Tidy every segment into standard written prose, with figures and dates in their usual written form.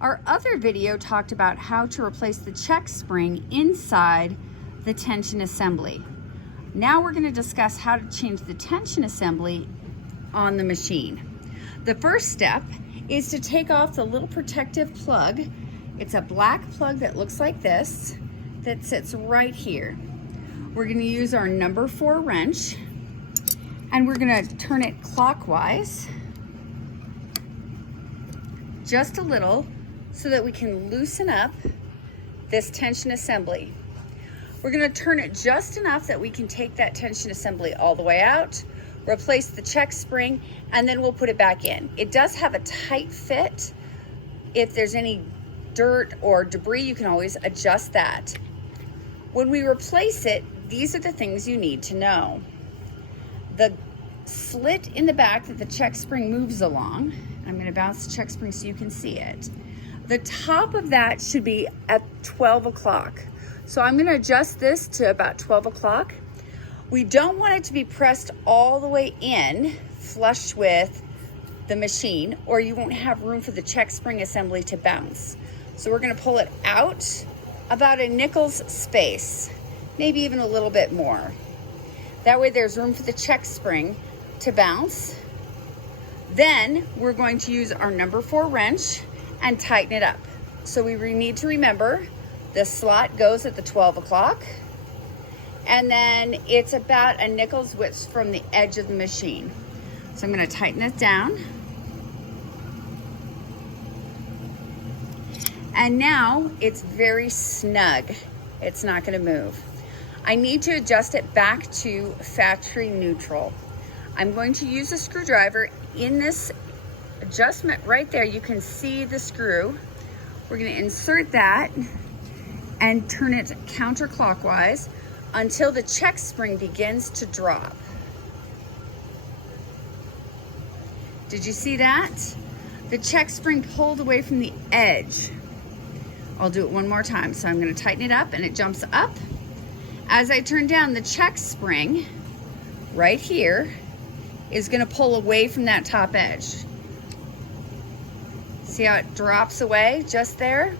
Our other video talked about how to replace the check spring inside the tension assembly. Now we're going to discuss how to change the tension assembly on the machine. The first step is to take off the little protective plug. It's a black plug that looks like this that sits right here. We're going to use our number 4 wrench and we're going to turn it clockwise just a little so that we can loosen up this tension assembly. We're going to turn it just enough that we can take that tension assembly all the way out, replace the check spring, and then we'll put it back in. It does have a tight fit. If there's any dirt or debris, you can always adjust that. When we replace it, these are the things you need to know. The slit in the back that the check spring moves along, I'm going to bounce the check spring so you can see it. The top of that should be at 12 o'clock. So I'm going to adjust this to about 12 o'clock. We don't want it to be pressed all the way in, flush with the machine, or you won't have room for the check spring assembly to bounce. So we're going to pull it out about a nickel's space, maybe even a little bit more. That way there's room for the check spring to bounce. Then we're going to use our number 4 wrench and tighten it up. So we need to remember the slot goes at the 12 o'clock, and then it's about a nickel's width from the edge of the machine. So I'm going to tighten it down. And now it's very snug. It's not going to move. I need to adjust it back to factory neutral. I'm going to use a screwdriver. In this adjustment right there, you can see the screw. We're going to insert that and turn it counterclockwise until the check spring begins to drop. Did you see that? The check spring pulled away from the edge. I'll do it one more time. So I'm going to tighten it up and it jumps up. As I turn down, the check spring right here is going to pull away from that top edge. See how it drops away just there?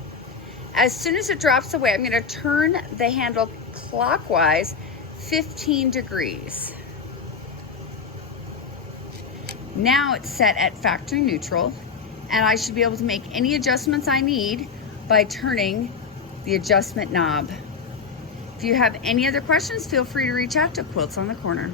As soon as it drops away, I'm going to turn the handle clockwise 15 degrees. Now it's set at factory neutral, and I should be able to make any adjustments I need by turning the adjustment knob. If you have any other questions, feel free to reach out to Quilts on the Corner.